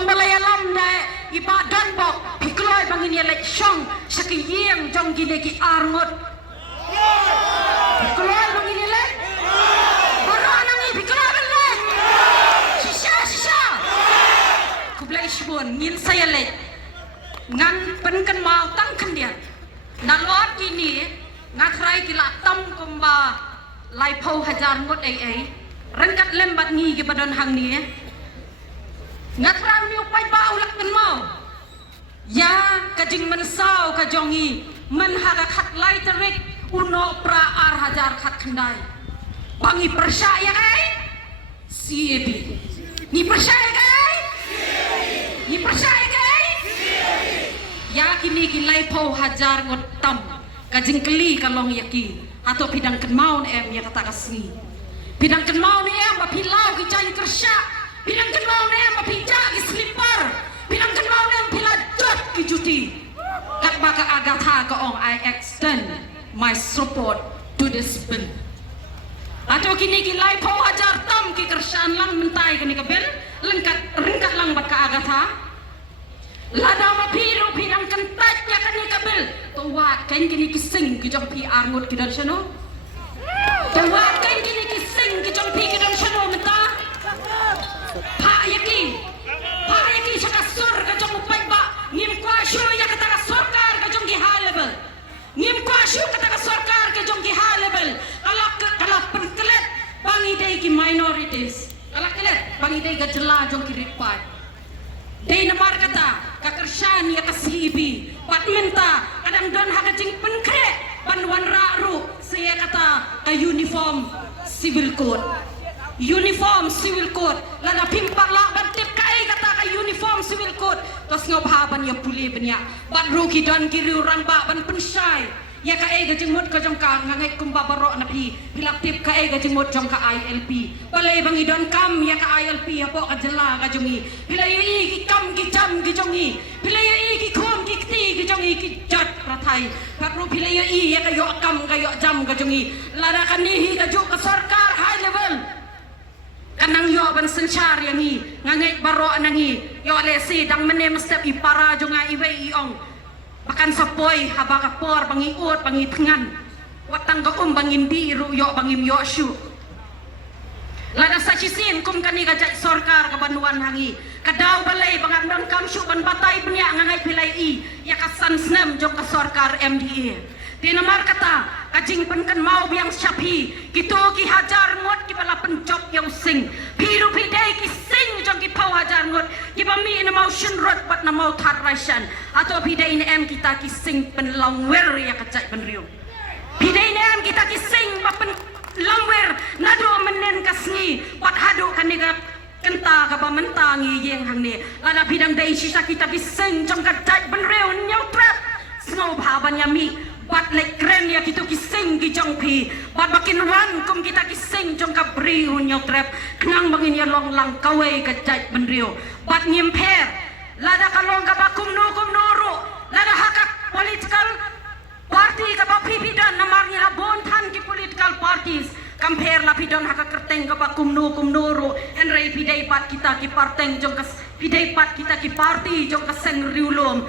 Pembalayalam na ibadan bok pikloy bangin ya lek syong sakiyeng jong gine ki arngot. Pikloy bangin ya lek. Baro nangi pikloy lek. Sisa. Kublai shbon ngin saya lek. Ngan penkan mau tangkan dia. Nalot kini ngatrai kila tam kumba lai pau hajar ngot ai. Rengkat lembat ngi ke badan hang ni. Ngatram ni upai bau lak kan mau. Ya kajing mensau kajongi menhaga khat lai terik uno pra ar hajar khat khandai. Bangi percaya kai? CAB. Ni percaya kai? Ni percaya kai? Ya kini kilai pau hajar ngot tam kajing keli kalong yaki atau pidang kan mau em ya kata kasni. Pidang kan mau ni em bapilau ki jai kersya. Bilang kan mau nem pijak ki slipper. Bilang kan mau nem pila jot ki juti. Kat baka agatha ka ong I extend my support to this bill. Atau kini ki lai pau hajar tam ki kersan lang mentai kini ka bill. Lengkat lang bat ka agatha. Lada ma piru bilang kan tajnya kini ka bill. Tuwa kan kini ki sing ki jong PR ngot ki dan sano. Tuwa kan kini ki sing ki jong pi ki dan sano menta. Pak yaki saka sur ka jong upai ba ngim kwa shu ya kata ka sarkar ka jong ki high level ngim kwa shu kata ka sarkar ka jong ki high level kalak penkelet bangi dai ki minorities kalak kelet bangi dai ga jela jong ki ripat dai namar kata ka kershan ya ka sibi pat menta kadang don ha ka jing penkre banwan raru saya kata ka uniform civil code lana pimpak la bantip kai kata ka uniform civil code tos ngau haban ya puli benya bat ruki don kiri orang ba ban pensai ya ka ga jengmut ka jong ka ngai kumba barok na pi pilak tip ka ga jengmut jong ka ILP balai bangi don kam ya ka ILP apo ka jela ka jongi pilai i ki kam ki jam ki jongi pilai i ki khom ki ti ki jongi ki jat rathai pat ru pilai i ya ka yo kam ka yo jam ka jongi lana kan ni hi ka jo ka sarkar high level kanang yo ban senchar yang ni ngangai baro nangi yo lesi dang menem step ipara jonga iwe iong bakan sapoi habaka por bangi ut bangi tengan watang ka bangin biru yo bangim yo shu lada sachisin kum kani ka jai sarkar ka banuan hangi kadau balai bangang dang kam shu ban batai benya ngangai pilai i ya ka san snem jong ka sarkar MDA tinamar kata kajing penkan mau biang syapi gitu ki hajar ngot ki bala pencop yang sing biru pidai ki sing jong ki pau hajar ngot ki bami in motion road pat na mau thar raisan atau pidai in em kita ki sing pen longwer ya kacai penriu pidai in em kita ki sing pa pen longwer nado menen kasni pat hadu kaniga kenta ka ba mentangi yeng hang ni lada bidang dai sisa kita ki sing jong kacai penriu nyau trap snow bhaban yami bat lek keren ya gitu kising ki jong pi bat bakin ran kum kita kising jong ka bri hunyo trap knang bangin ya long lang kawe ka jai benrio bat nyimper lada kalong ka bakum nuru lada hakak political party ka ba pipidan namar ni labon than ki political parties compare lapidon hakak kerteng ka bakum nuru enrai pidai pat kita ki parteng jong ka pidai pat kita ki party jong ka seng riulom